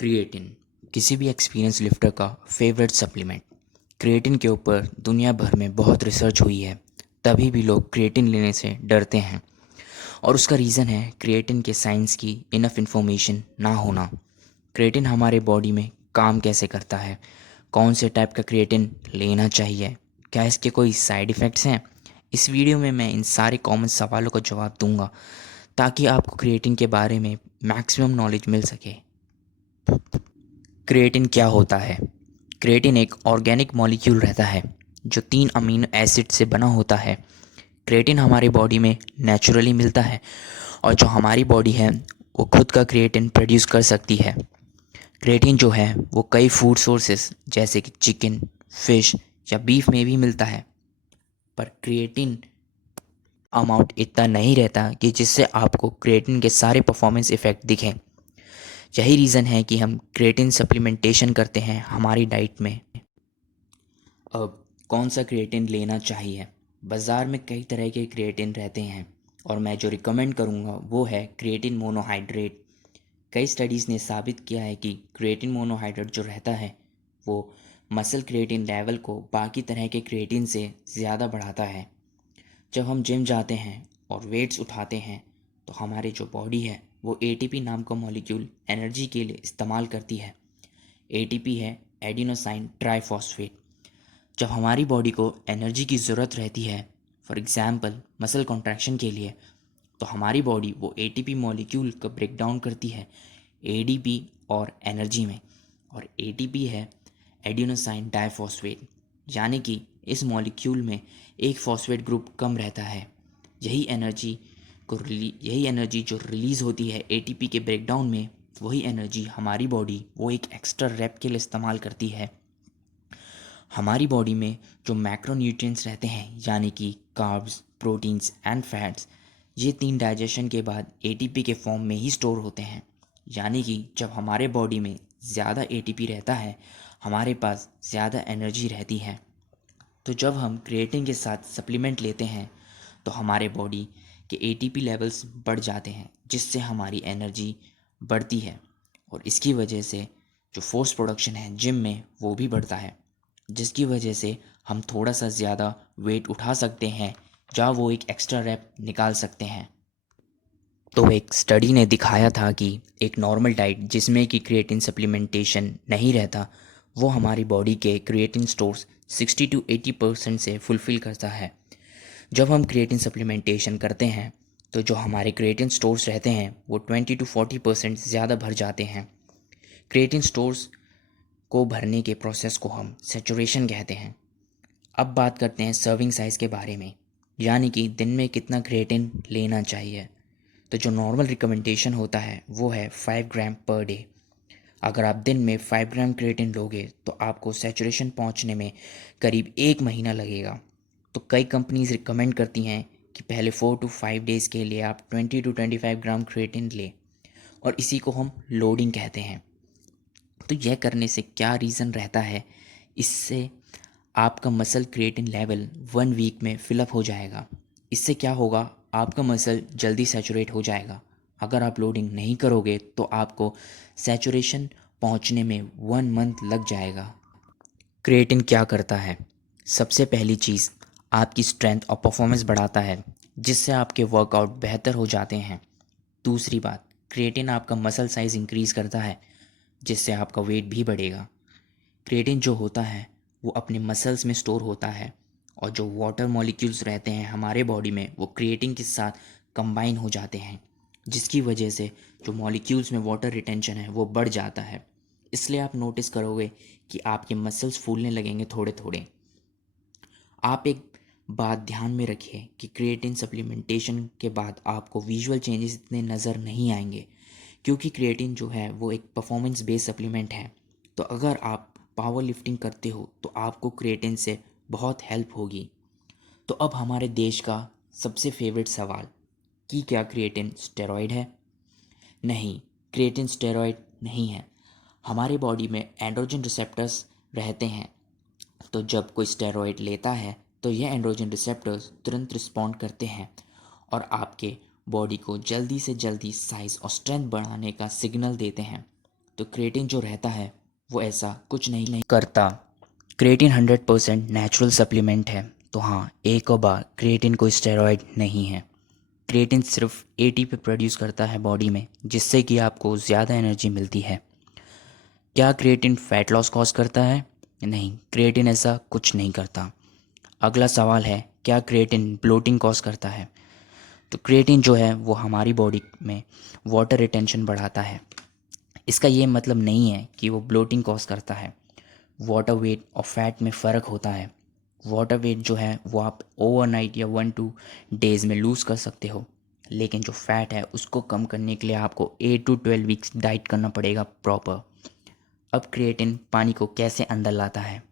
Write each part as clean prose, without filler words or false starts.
Creatine किसी भी experience lifter का फेवरेट सप्लीमेंट। क्रिएटिन के ऊपर दुनिया भर में बहुत रिसर्च हुई है, तभी भी लोग क्रिएटिन लेने से डरते हैं। और उसका रीज़न है क्रिएटिन के साइंस की इनफ इंफॉर्मेशन ना होना। क्रिएटिन हमारे बॉडी में काम कैसे करता है, कौन से टाइप का क्रिएटिन लेना चाहिए, क्या इसके कोई साइड इफ़ेक्ट्स हैं। इस वीडियो में मैं इन सारे कॉमन सवालों का जवाब दूंगा ताकि आपको क्रिएटिन के बारे में मैक्सिमम नॉलेज मिल सके। क्रिएटिन क्या होता है? क्रिएटिन एक ऑर्गेनिक मॉलिक्यूल रहता है जो 3 अमीनो एसिड से बना होता है। क्रिएटिन हमारी बॉडी में नेचुरली मिलता है और जो हमारी बॉडी है वो खुद का क्रिएटिन प्रोड्यूस कर सकती है। क्रिएटिन जो है वो कई फूड सोर्सेस जैसे कि चिकन, फिश या बीफ में भी मिलता है, पर क्रिएटिन अमाउंट इतना नहीं रहता कि जिससे आपको क्रिएटिन के सारे परफॉर्मेंस इफ़ेक्ट दिखें। यही रीज़न है कि हम क्रिएटिन सप्लीमेंटेशन करते हैं हमारी डाइट में। अब कौन सा क्रिएटिन लेना चाहिए? बाज़ार में कई तरह के क्रिएटिन रहते हैं और मैं जो रिकमेंड करूँगा वो है क्रिएटिन मोनोहाइड्रेट। कई स्टडीज़ ने साबित किया है कि क्रिएटिन मोनोहाइड्रेट जो रहता है वो मसल क्रिएटिन लेवल को बाकी तरह के क्रिएटिन से ज़्यादा बढ़ाता है। जब हम जिम जाते हैं और वेट्स उठाते हैं तो हमारी जो बॉडी है वो एटीपी नाम का मॉलिक्यूल एनर्जी के लिए इस्तेमाल करती है। एटीपी है एडिनोसाइन ट्राइफॉस्फेट। जब हमारी बॉडी को एनर्जी की ज़रूरत रहती है, फॉर एग्ज़ाम्पल मसल कॉन्ट्रैक्शन के लिए, तो हमारी बॉडी वो एटीपी मॉलिक्यूल को ब्रेक डाउन करती है एडीपी और एनर्जी में। और एटीपी है एडिनोसाइन डाइफॉस्फेट, यानी कि इस मॉलिक्यूल में एक फॉस्फेट ग्रुप कम रहता है। यही एनर्जी जो रिलीज़ होती है एटीपी के ब्रेकडाउन में, वही एनर्जी हमारी बॉडी वो एक एक्स्ट्रा रैप के लिए इस्तेमाल करती है। हमारी बॉडी में जो मैक्रोन्यूट्रिएंट्स रहते हैं यानी कि कार्ब्स, प्रोटीन्स एंड फैट्स, ये 3 डाइजेशन के बाद एटीपी के फॉर्म में ही स्टोर होते हैं। यानी कि जब हमारे बॉडी में ज़्यादा एटीपी रहता है, हमारे पास ज़्यादा एनर्जी रहती है। तो जब हम क्रिएटिन के साथ सप्लीमेंट लेते हैं तो हमारे बॉडी के एटीपी लेवल्स बढ़ जाते हैं, जिससे हमारी एनर्जी बढ़ती है और इसकी वजह से जो फोर्स प्रोडक्शन है जिम में वो भी बढ़ता है, जिसकी वजह से हम थोड़ा सा ज़्यादा वेट उठा सकते हैं या वो एक एक्स्ट्रा रैप निकाल सकते हैं। तो एक स्टडी ने दिखाया था कि एक नॉर्मल डाइट जिसमें कि क्रिएटिन सप्लीमेंटेशन नहीं रहता, वो हमारी बॉडी के क्रिएटिन स्टोर्स 60 to 80% से फुलफ़िल करता है। जब हम क्रिएटिन सप्लीमेंटेशन करते हैं तो जो हमारे क्रिएटिन स्टोर्स रहते हैं वो 20 to 40% ज़्यादा भर जाते हैं। क्रिएटिन स्टोर्स को भरने के प्रोसेस को हम सैचुरेशन कहते हैं। अब बात करते हैं सर्विंग साइज़ के बारे में, यानी कि दिन में कितना क्रिएटिन लेना चाहिए। तो जो नॉर्मल रिकमेंडेशन होता है वो है 5 ग्राम पर डे। अगर आप दिन में 5 ग्राम क्रिएटिन लोगे तो आपको सैचुरेशन पहुंचने में करीब 1 महीना लगेगा। तो कई कंपनीज रिकमेंड करती हैं कि पहले 4 to 5 डेज़ के लिए आप 20 to 25 ग्राम क्रिएटिन लें, और इसी को हम लोडिंग कहते हैं। तो यह करने से क्या रीज़न रहता है, इससे आपका मसल क्रिएटिन लेवल 1 वीक में फिलअप हो जाएगा। इससे क्या होगा, आपका मसल जल्दी सैचुरेट हो जाएगा। अगर आप लोडिंग नहीं करोगे तो आपको सैचुरेशन पहुंचने में 1 मंथ लग जाएगा। क्रिएटिन क्या करता है? सबसे पहली चीज़, आपकी स्ट्रेंथ और परफॉर्मेंस बढ़ाता है, जिससे आपके वर्कआउट बेहतर हो जाते हैं। दूसरी बात, क्रिएटिन आपका मसल साइज़ इंक्रीज़ करता है, जिससे आपका वेट भी बढ़ेगा। क्रिएटिन जो होता है वो अपने मसल्स में स्टोर होता है और जो वाटर मॉलिक्यूल्स रहते हैं हमारे बॉडी में वो क्रिएटिन के साथ कंबाइन हो जाते हैं, जिसकी वजह से जो मॉलिक्यूल्स में वाटर रिटेंशन है वो बढ़ जाता है। इसलिए आप नोटिस करोगे कि आपके मसल्स फूलने लगेंगे थोड़े थोड़े। आप एक बात ध्यान में रखिए कि क्रिएटिन सप्लीमेंटेशन के बाद आपको विजुअल चेंजेस इतने नज़र नहीं आएंगे, क्योंकि क्रिएटिन जो है वो एक परफॉर्मेंस बेस्ड सप्लीमेंट है। तो अगर आप पावर लिफ्टिंग करते हो तो आपको क्रिएटिन से बहुत हेल्प होगी। तो अब हमारे देश का सबसे फेवरेट सवाल कि क्या क्रिएटिन स्टेरॉयड है? नहीं, क्रिएटिन स्टेरॉयड नहीं है। हमारे बॉडी में एंड्रोजन रिसेप्टर्स रहते हैं, तो जब कोई स्टेरॉयड लेता है तो यह एंड्रोजन रिसेप्टर्स तुरंत रिस्पॉन्ड करते हैं और आपके बॉडी को जल्दी से जल्दी साइज़ और स्ट्रेंथ बढ़ाने का सिग्नल देते हैं। तो क्रिएटिन जो रहता है वो ऐसा कुछ नहीं करता। क्रिएटिन 100% नेचुरल सप्लीमेंट है। तो हाँ, एक और बार, क्रिएटिन कोई स्टेरॉयड नहीं है। क्रिएटिन सिर्फ एटीपी प्रोड्यूस करता है बॉडी में, जिससे कि आपको ज़्यादा एनर्जी मिलती है। क्या क्रिएटिन फैट लॉस कॉज करता है? नहीं, क्रिएटिन ऐसा कुछ नहीं करता। अगला सवाल है, क्या क्रिएटिन ब्लोटिंग कॉज करता है? तो क्रिएटिन जो है वो हमारी बॉडी में वाटर रिटेंशन बढ़ाता है। इसका ये मतलब नहीं है कि वो ब्लोटिंग कॉज करता है। वाटर वेट और फैट में फ़र्क होता है। वाटर वेट जो है वो आप ओवरनाइट या 1-2 डेज़ में लूज़ कर सकते हो, लेकिन जो फैट है उसको कम करने के लिए आपको 8 to 12 वीक्स डाइट करना पड़ेगा प्रॉपर। अब क्रिएटिन पानी को कैसे अंदर लाता है?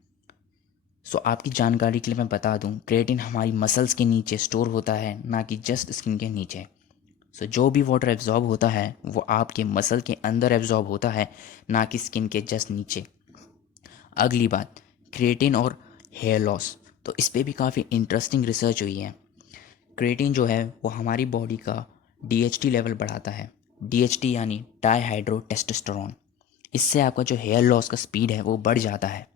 आपकी जानकारी के लिए मैं बता दूं, क्रिएटिन हमारी मसल्स के नीचे स्टोर होता है, ना कि जस्ट स्किन के नीचे। जो भी वाटर एब्जॉर्ब होता है वो आपके मसल के अंदर एब्जॉर्ब होता है, ना कि स्किन के जस्ट नीचे। अगली बात, क्रिएटिन और हेयर लॉस। तो इस पे भी काफ़ी इंटरेस्टिंग रिसर्च हुई है। क्रिएटिन जो है वो हमारी बॉडी का डीएचटी लेवल बढ़ाता है। डीएचटी यानी डाईहाइड्रो टेस्टोस्टेरोन। इससे आपका जो हेयर लॉस का स्पीड है वो बढ़ जाता है।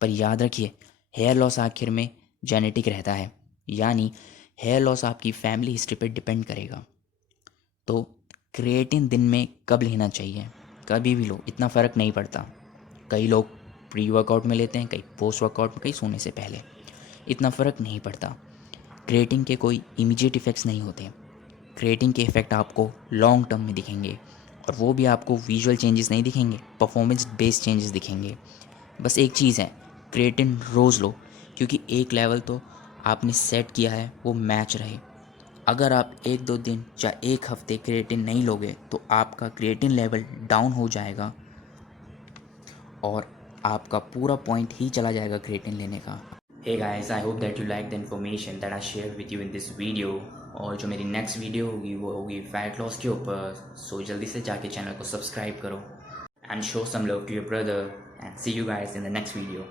पर याद रखिए, हेयर लॉस आखिर में जेनेटिक रहता है, यानी हेयर लॉस आपकी फैमिली हिस्ट्री पर डिपेंड करेगा। तो क्रिएटिन दिन में कब लेना चाहिए? कभी भी लो, इतना फ़र्क नहीं पड़ता। कई लोग प्री वर्कआउट में लेते हैं, कई पोस्ट वर्कआउट में, कई सोने से पहले। इतना फ़र्क नहीं पड़ता। क्रिएटिन के कोई इमीडिएट इफ़ेक्ट्स नहीं होते। क्रिएटिन के इफ़ेक्ट आपको लॉन्ग टर्म में दिखेंगे, और वो भी आपको विजुअल चेंजेस नहीं दिखेंगे, परफॉर्मेंस बेस्ड चेंजेस दिखेंगे। बस एक चीज़ है, क्रिएटिन रोज़ लो, क्योंकि एक लेवल तो आपने सेट किया है वो मैच रहे। अगर आप 1-2 दिन या एक हफ्ते क्रिएटिन नहीं लोगे तो आपका क्रिएटिन लेवल डाउन हो जाएगा और आपका पूरा पॉइंट ही चला जाएगा क्रिएटिन लेने का। Hey guys, I hope that you like the information that I shared with you in this video। और जो मेरी नेक्स्ट वीडियो होगी वो होगी फैट लॉस के ऊपर। जल्दी से जाके चैनल को सब्सक्राइब करो and show some love to your brother, and see you guys in the next video.